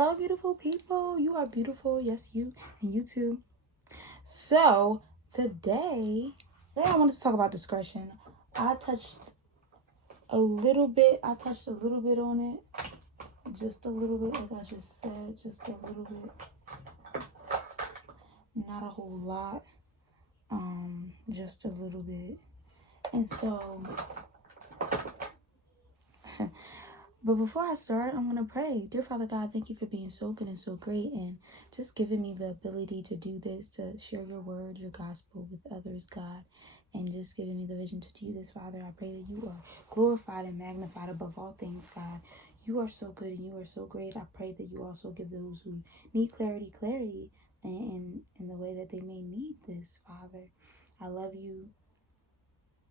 Hello, beautiful people. You are beautiful. Yes, you and you too. So today I wanted to talk about discretion. I touched a little bit. On it. Just a little bit, like I just said, just a little bit. Not a whole lot. Just a little bit. And so but before I start, I'm going to pray. Dear Father God, thank you for being so good and so great and just giving me the ability to do this, to share your word, your gospel with others, God, and just giving me the vision to do this, Father. I pray that you are glorified and magnified above all things, God. You are so good and you are so great. I pray that you also give those who need clarity in the way that they may need this, Father. I love you.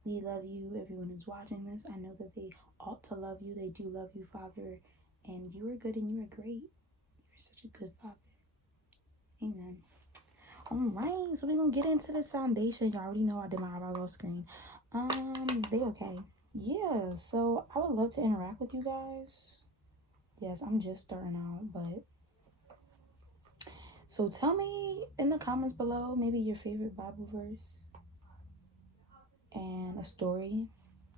We love you. Everyone who's watching this, I know that they ought to love you. They do love you, Father. And you are good and you are great. You're such a good Father. Amen. All right, so we're going to get into this foundation. Y'all already know I did my eyebrows off screen. They okay. Yeah, so I would love to interact with you guys. Yes, I'm just starting out, but... So tell me in the comments below maybe your favorite Bible verse and a story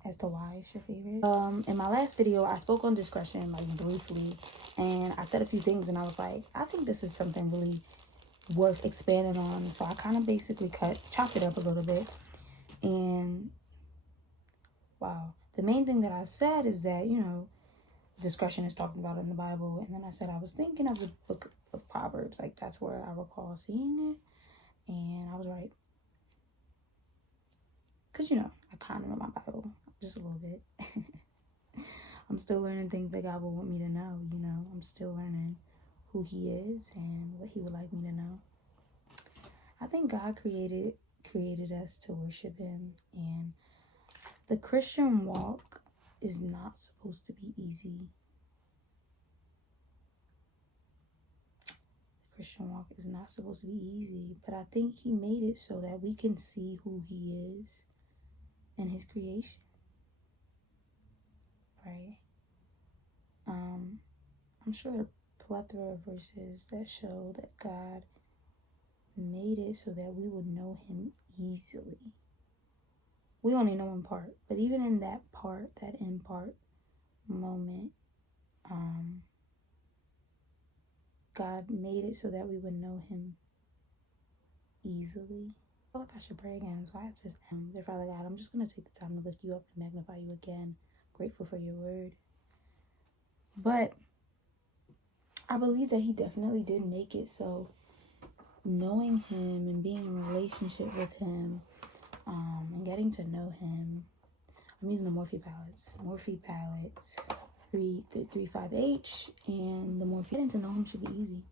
as to why it's your favorite. In my last video, I spoke on discretion, like, briefly, and I said a few things, and I was like, I think this is something really worth expanding on. So I kind of basically chopped it up a little bit. And wow, the main thing that I said is that, you know, discretion is talked about in the Bible. And then I said I was thinking of the book of Proverbs, like that's where I recall seeing it, and I was right. Because, you know, I kind of know my Bible just a little bit. I'm still learning things that God will want me to know, you know. I'm still learning who he is and what he would like me to know. I think God created us to worship him, and the Christian walk is not supposed to be easy. The Christian walk is not supposed to be easy, but I think he made it so that we can see who he is and his creation. Right? I'm sure there are a plethora of verses that show that God made it so that we would know him easily. We only know in part, but even in that part, that in part moment, God made it so that we would know him easily. I feel like I should pray again, so I just am. Dear Father God, I'm just going to take the time to lift you up and magnify you again. Grateful for your word. But I believe that he definitely did make it so knowing him and being in a relationship with him, and getting to know him. I'm using the Morphe palettes 335H, and the Morphe. Getting to know him should be easy,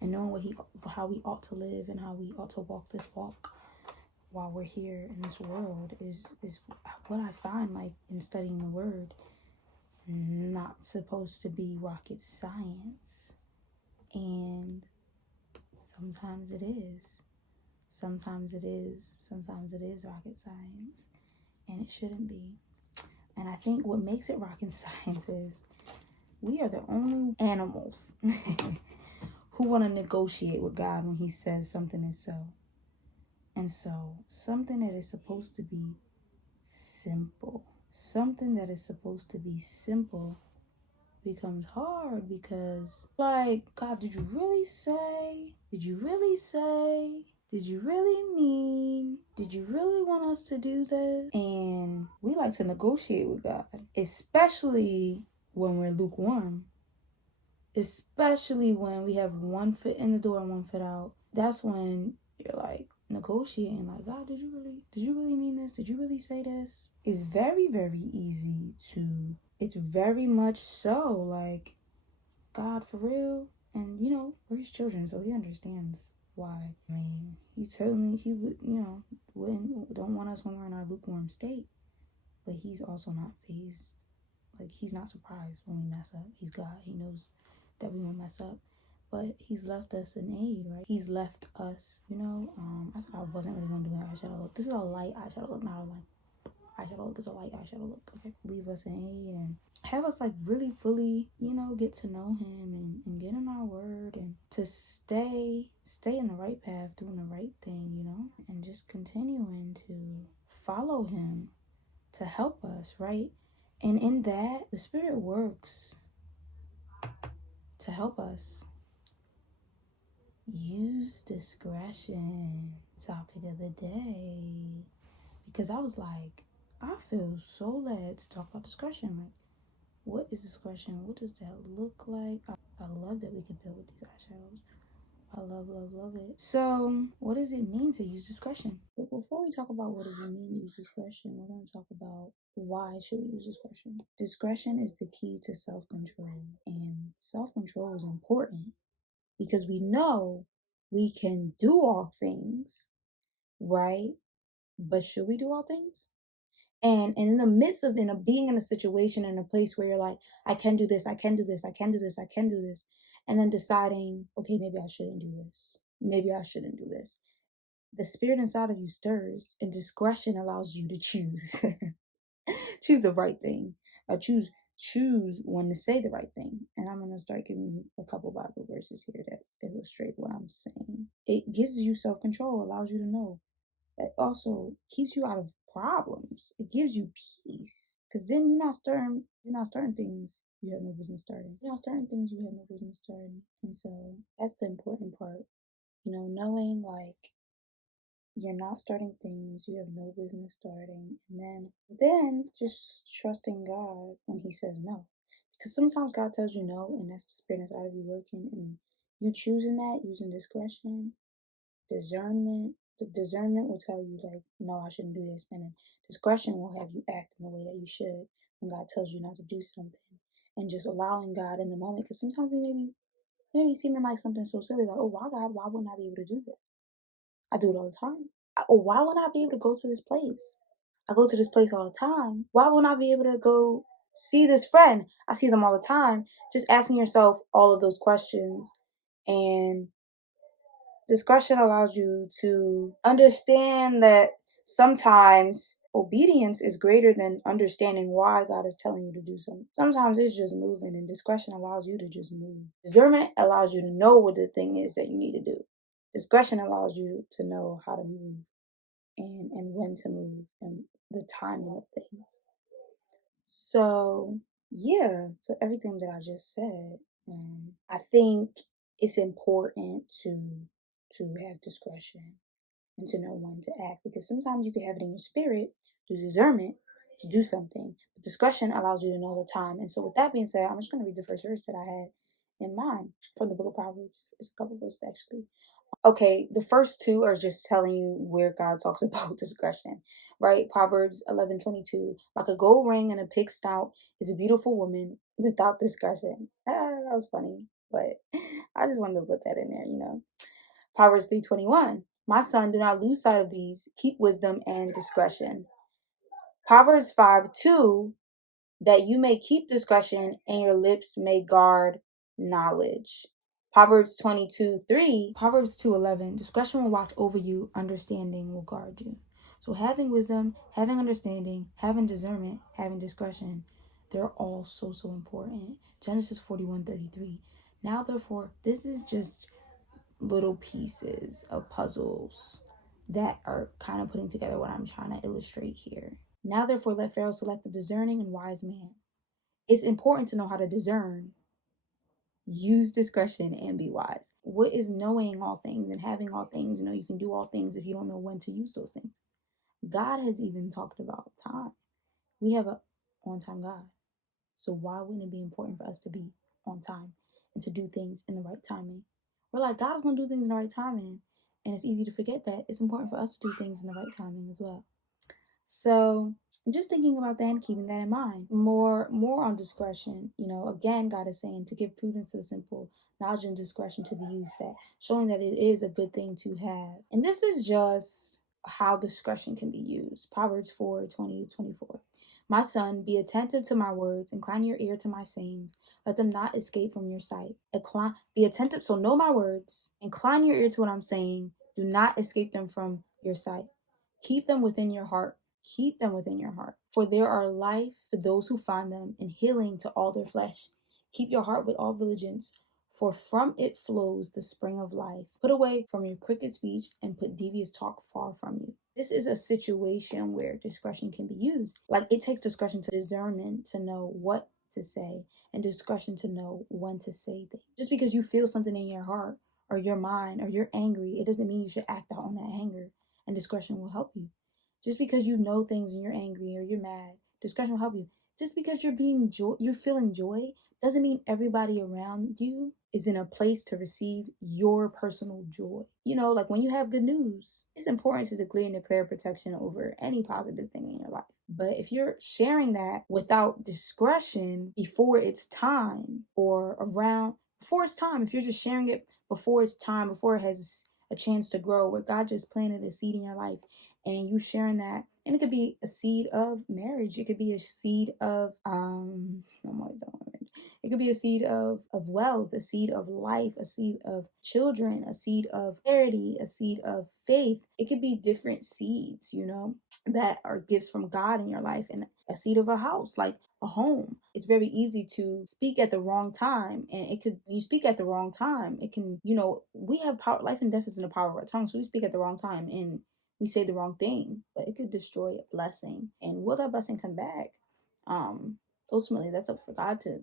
and knowing how we ought to live and how we ought to walk this walk while we're here in this world is what I find, like, in studying the word, not supposed to be rocket science. And sometimes it is. Sometimes it is rocket science, and it shouldn't be. And I think what makes it rocket science is we are the only animals who want to negotiate with God when he says something is so. And so something that is supposed to be simple, becomes hard because, like, God, did you really say? Did you really say? Did you really mean? Did you really want us to do this? And we like to negotiate with God, especially when we're lukewarm, especially when we have one foot in the door and one foot out. That's when you're like negotiating, like, God, did you really mean this? Did you really say this? It's very, very easy to, it's very much so like, God, for real? And, you know, we're his children, so he understands why. I mean, he certainly, he would, you know, don't want us when we're in our lukewarm state, but he's also not fazed. Like, he's not surprised when we mess up. He's God. He knows that we won't mess up. But he's left us an aid, right? He's left us, you know, I said I wasn't really going to do an eyeshadow look. This is a light eyeshadow look, not a light eyeshadow look. It's a light eyeshadow look, okay? Leave us an aid, and have us like really fully, get to know him and get in our word and to stay in the right path, doing the right thing, and just continuing to follow him to help us, right? And in that, the Spirit works to help us. Use discretion. Topic of the day. Because I was like, I feel so led to talk about discretion. Like, what is discretion? What does that look like? I love that we can build with these eyeshadows. I love it. So, what does it mean to use discretion? But before we talk about what does it mean to use discretion, we're going to talk about why should we use discretion. Discretion is the key to self-control, and self-control is important because we know we can do all things, right? But should we do all things? And in the midst of being in a situation, in a place where you're like, I can do this, I can do this, I can do this, I can do this, and then deciding, okay, maybe I shouldn't do this. Maybe I shouldn't do this. The spirit inside of you stirs, and discretion allows you to choose. Choose the right thing. Choose when to say the right thing. And I'm gonna start giving you a couple Bible verses here that illustrate what I'm saying. It gives you self-control, allows you to know. It also keeps you out of problems. It gives you peace. Because then you're not starting things you have no business starting. You're not starting things you have no business starting. And so that's the important part. Knowing like you're not starting things you have no business starting. And then just trusting God when he says no. Because sometimes God tells you no, and that's the spirit inside of you working, and you choosing that, using discretion, the discernment will tell you like, no, I shouldn't do this, and then discretion will have you act in the way that you should when God tells you not to do something, and just allowing God in the moment. Because sometimes it may be seeming like something so silly, like, oh, why God, why wouldn't I be able to do this? I do it all the time. Oh, why wouldn't I be able to go to this place? I go to this place all the time. Why wouldn't I be able to go see this friend? I see them all the time. Just asking yourself all of those questions, and discretion allows you to understand that sometimes obedience is greater than understanding why God is telling you to do something. Sometimes it's just moving, and discretion allows you to just move. Discernment allows you to know what the thing is that you need to do. Discretion allows you to know how to move and when to move and the timing of things. So, yeah, to everything that I just said, I think it's important to have discretion and to know when to act, because sometimes you can have it in your spirit through discernment to do something, but discretion allows you to know the time. And so, with that being said, I'm just going to read the first verse that I had in mind from the book of Proverbs. It's a couple verses actually. Okay, the first two are just telling you where God talks about discretion, right? Proverbs 11:22. Like a gold ring and a pig's snout is a beautiful woman without discretion. That was funny, but I just wanted to put that in there. Proverbs 3:21. My son, do not lose sight of these. Keep wisdom and discretion. Proverbs 5:2. That you may keep discretion and your lips may guard knowledge. Proverbs 22:3. Proverbs 2:11. Discretion will watch over you, understanding will guard you. So having wisdom, having understanding, having discernment, having discretion, they're all so important. Genesis 41:33. Now therefore, this is just little pieces of puzzles that are kind of putting together what I'm trying to illustrate here. Now therefore, let Pharaoh select a discerning and wise man. It's important to know how to discern, use discretion, and be wise. What is knowing all things and having all things? You can do all things if you don't know when to use those things. God has even talked about time. We have a on-time God. So why wouldn't it be important for us to be on time and to do things in the right timing? We're like, God's going to do things in the right timing. And it's easy to forget that it's important for us to do things in the right timing as well. So just thinking about that and keeping that in mind. More on discretion. Again, God is saying to give prudence to the simple, knowledge and discretion to the youth, that showing that it is a good thing to have. And this is just how discretion can be used. Proverbs 4:20-24. My son, be attentive to my words, incline your ear to my sayings, let them not escape from your sight. Be attentive, so know my words, incline your ear to what I'm saying, do not escape them from your sight. Keep them within your heart. Keep them within your heart, for there are life to those who find them and healing to all their flesh. Keep your heart with all diligence, for from it flows the spring of life. Put away from your crooked speech and put devious talk far from you. This is a situation where discretion can be used. Like, it takes discretion to discernment to know what to say, and discretion to know when to say things. Just because you feel something in your heart or your mind or you're angry, it doesn't mean you should act out on that anger, and discretion will help you. Just because you know things and you're angry or you're mad, discretion will help you. Just because you're feeling joy doesn't mean everybody around you is in a place to receive your personal joy. Like when you have good news, it's important to declare and declare protection over any positive thing in your life. But if you're sharing that without discretion before it's time, or around before it's time, if you're just sharing it before it's time, before it has a chance to grow, where God just planted a seed in your life, and you sharing that, and it could be a seed of marriage, it could be a seed of it could be a seed of wealth, a seed of life, a seed of children, a seed of charity, a seed of faith. It could be different seeds, that are gifts from God in your life, and a seed of a house, like a home. It's very easy to speak at the wrong time, and when you speak at the wrong time, it can, we have power. Life and death is in the power of our tongue, so we speak at the wrong time and we say the wrong thing, but it could destroy a blessing. And will that blessing come back? Ultimately, that's up for God to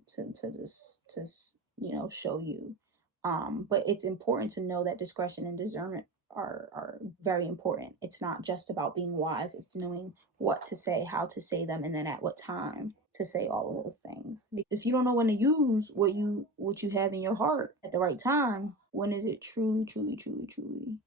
show you. But it's important to know that discretion and discernment are very important. It's not just about being wise, it's knowing what to say, how to say them, and then at what time to say all of those things. If you don't know when to use what you have in your heart at the right time, when is it truly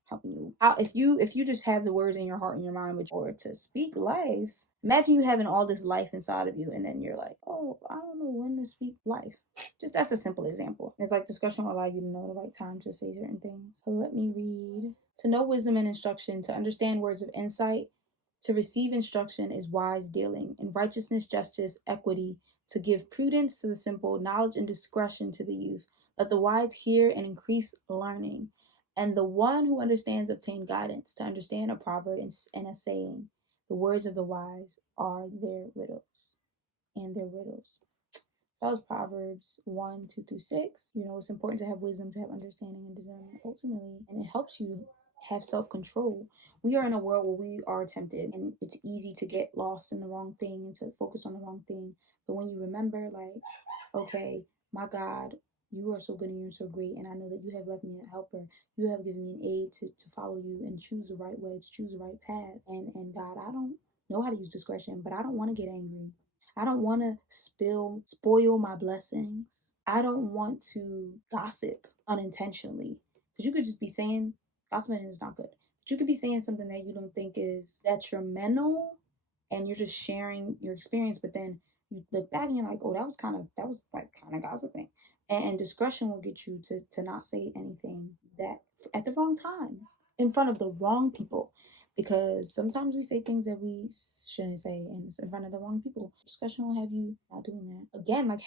helping you out? If you just have the words in your heart and your mind, or to speak life. Imagine you having all this life inside of you, and then you're like, oh, I don't know when to speak life. Just, that's a simple example. It's like discretion will allow you to know the right time to say certain things. So let me read. To know wisdom and instruction, to understand words of insight, to receive instruction is wise dealing, and righteousness, justice, equity, to give prudence to the simple, knowledge and discretion to the youth. Let the wise hear and increase learning, and the one who understands obtain guidance, to understand a proverb and a saying. The words of the wise are their riddles, and their riddles. That was Proverbs 1, 2 through 6. It's important to have wisdom, to have understanding and discernment ultimately, and it helps you have self-control. We are in a world where we are tempted, and it's easy to get lost in the wrong thing and to focus on the wrong thing. But when you remember, like, okay, my God, you are so good and you're so great, and I know that you have left me a helper. You have given me an aid to follow you and choose the right way, to choose the right path. And God, I don't know how to use discretion, but I don't want to get angry. I don't want to spoil my blessings. I don't want to gossip unintentionally. Because you could just be saying, gossiping is not good. But you could be saying something that you don't think is detrimental, and you're just sharing your experience, but then you look back and you're like, oh, that was kind of gossiping. And discretion will get you to not say anything that at the wrong time in front of the wrong people, because sometimes we say things that we shouldn't say, and it's in front of the wrong people. Discretion will have you not doing that. Again, like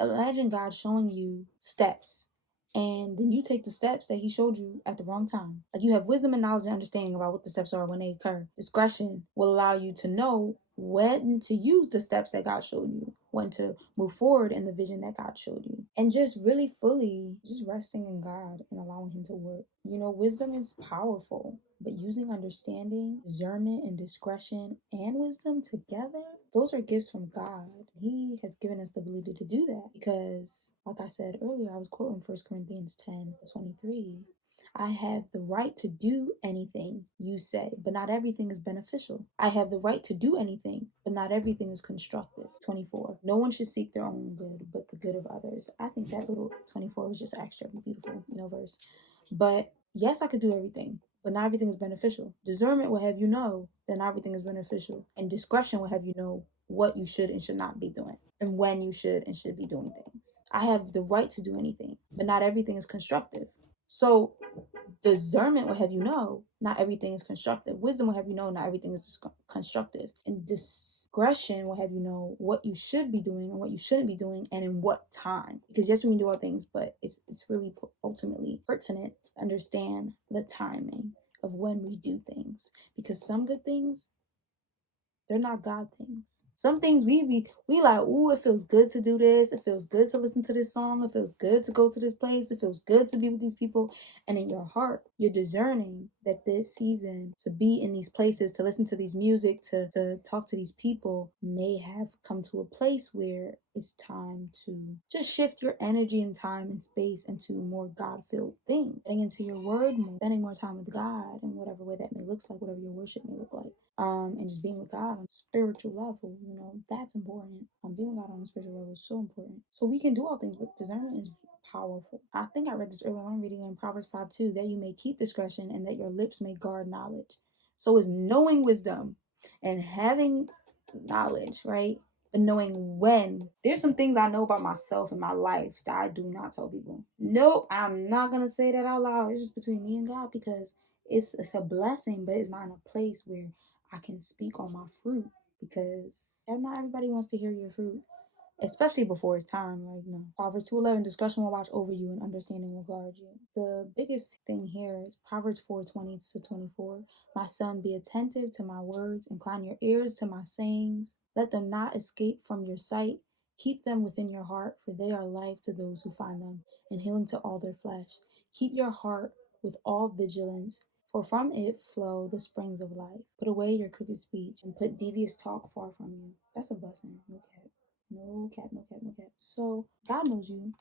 imagine God showing you steps, and then you take the steps that he showed you at the wrong time. Like, you have wisdom and knowledge and understanding about what the steps are when they occur. Discretion will allow you to know when to use the steps that God showed you, when to move forward in the vision that God showed you, and just really fully just resting in God and allowing him to work. Wisdom is powerful, but using understanding, discernment, and discretion and wisdom together, those are gifts from God. He has given us the ability to do that because, like I said earlier, I was quoting 1 Corinthians 10:23. I have the right to do anything you say, but not everything is beneficial. I have the right to do anything, but not everything is constructive. 24. No one should seek their own good, but the good of others. I think that little 24 was just extra beautiful, verse. But yes, I could do everything, but not everything is beneficial. Discernment will have you know that not everything is beneficial, and discretion will have you know what you should and should not be doing, and when you should and should be doing things. I have the right to do anything, but not everything is constructive. So discernment will have you know not everything is constructive. Wisdom will have you know not everything is constructive. And discretion will have you know what you should be doing and what you shouldn't be doing, and in what time. Because yes, we can do all things, but it's really ultimately pertinent to understand the timing of when we do things. Because some good things They're not God things. Some things we like, ooh, it feels good to do this. It feels good to listen to this song. It feels good to go to this place. It feels good to be with these people. And in your heart, you're discerning that this season to be in these places, to listen to these music, to talk to these people may have come to a place where it's time to just shift your energy and time and space into more God-filled things. Getting into your word more, spending more time with God in whatever way that may look like, whatever your worship may look like. And just being with God on a spiritual level, that's important. Being with God on a spiritual level is so important. So we can do all things, but discernment is powerful. I think I read this earlier on, reading in Proverbs 5:2, that you may keep discretion and that your lips may guard knowledge. So it's knowing wisdom and having knowledge, right? But knowing when. There's some things I know about myself and my life that I do not tell people. Nope, I'm not gonna say that out loud. It's just between me and God, because it's a blessing, but it's not in a place where I can speak on my fruit, because not everybody wants to hear your fruit, especially before it's time. Like, no. Proverbs 2:11, discretion will watch over you and understanding will guard you. The biggest thing here is Proverbs 4:20-24. My son, be attentive to my words, incline your ears to my sayings. Let them not escape from your sight. Keep them within your heart, for they are life to those who find them, and healing to all their flesh. Keep your heart with all vigilance, for from it flow the springs of life. Put away your crooked speech and put devious talk far from you. That's a blessing. Okay. No cap, no cap, no cap. So God knows you.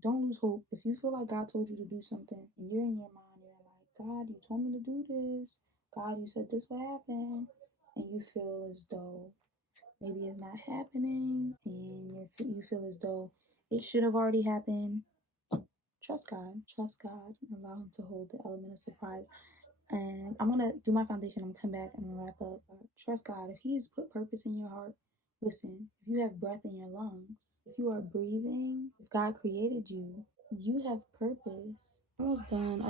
Don't lose hope. If you feel like God told you to do something and you're in your mind, you're like, God, you told me to do this. God, you said this would happen. And you feel as though maybe it's not happening, and you feel as though it should have already happened. Trust God. Trust God and allow Him to hold the element of surprise. And I'm going to do my foundation. I'm going to come back and wrap up. Trust God. If He's put purpose in your heart, listen, if you have breath in your lungs, if you are breathing, if God created you, you have purpose. Almost done.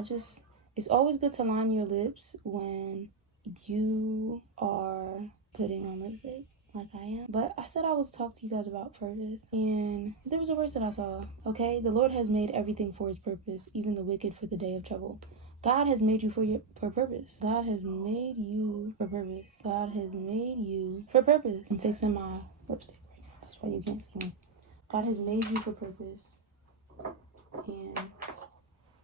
It's always good to line your lips when you are putting on lipstick, like I am. But I said I would talk to you guys about purpose, and there was a verse that I saw. Okay, the Lord has made everything for His purpose, even the wicked for the day of trouble. God has made you for purpose. God has made you for purpose. God has made you for purpose. I'm fixing my lipstick right now. That's why you can't see me. God has made you for purpose. And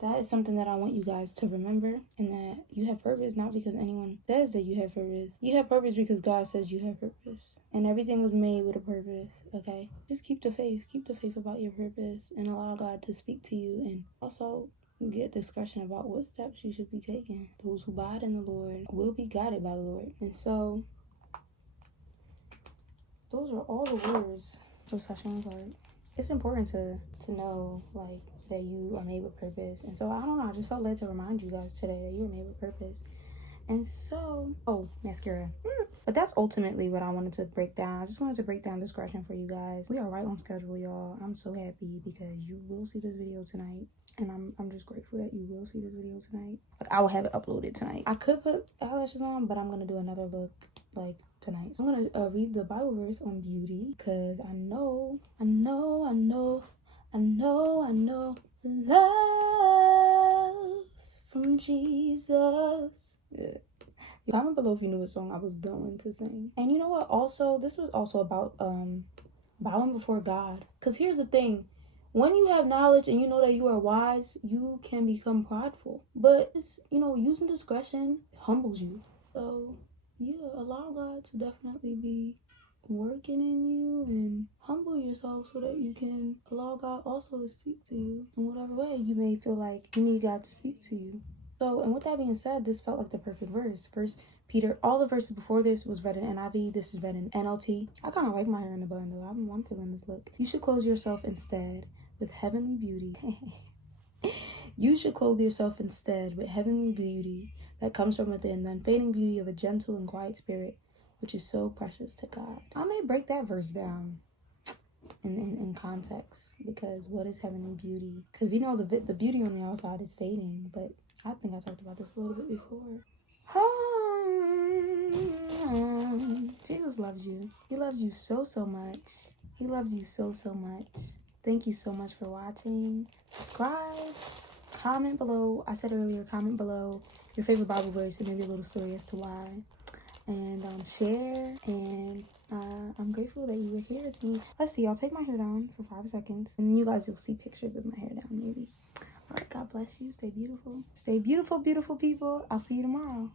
that is something that I want you guys to remember, and that you have purpose not because anyone says that you have purpose. You have purpose because God says you have purpose. And everything was made with a purpose, okay? Just keep the faith. Keep the faith about your purpose and allow God to speak to you, and also get discretion about what steps you should be taking. Those who abide in the Lord will be guided by the Lord. And so, those are all the words of Sashan's heart. It's important to know, like, that you are made with purpose. And so, I don't know, I just felt led to remind you guys today that you are made with purpose. And so, mascara. But that's ultimately what I wanted to break down. I just wanted to break down discretion for you guys. We are right on schedule, y'all. I'm so happy because you will see this video tonight. And I'm just grateful that you will see this video tonight. Like, I will have it uploaded tonight. I could put eyelashes on, but I'm going to do another look, like, tonight. So I'm going to read the Bible verse on beauty, because I know love from Jesus. Yeah. Comment below if you knew a song I was going to sing. And you know what? Also, this was also about bowing before God. Because here's the thing. When you have knowledge and you know that you are wise, you can become prideful. But it's, using discretion humbles you. So, yeah, allow God to definitely be working in you, and humble yourself so that you can allow God also to speak to you in whatever way you may feel like you need God to speak to you. So, and with that being said, this felt like the perfect verse. First Peter, all the verses before this was read in NIV, this is read in NLT. I kind of like my hair in a bun though. I'm feeling this look. You should clothe yourself instead with heavenly beauty. You should clothe yourself instead with heavenly beauty that comes from within, the unfading beauty of a gentle and quiet spirit, which is so precious to God. I may break that verse down in context, because what is heavenly beauty? Because we know the beauty on the outside is fading, but I think I talked about this a little bit before. Jesus loves you. He loves you so much. He loves you so much. Thank you so much for watching. Subscribe. Comment below. I said earlier, comment below your favorite Bible verse and maybe a little story as to why. and share. And I'm grateful that you were here with me. Let's see, I'll take my hair down for 5 seconds, and you guys will see pictures of my hair down maybe. All right, God bless you. Stay beautiful. Stay beautiful, beautiful people. I'll see you tomorrow.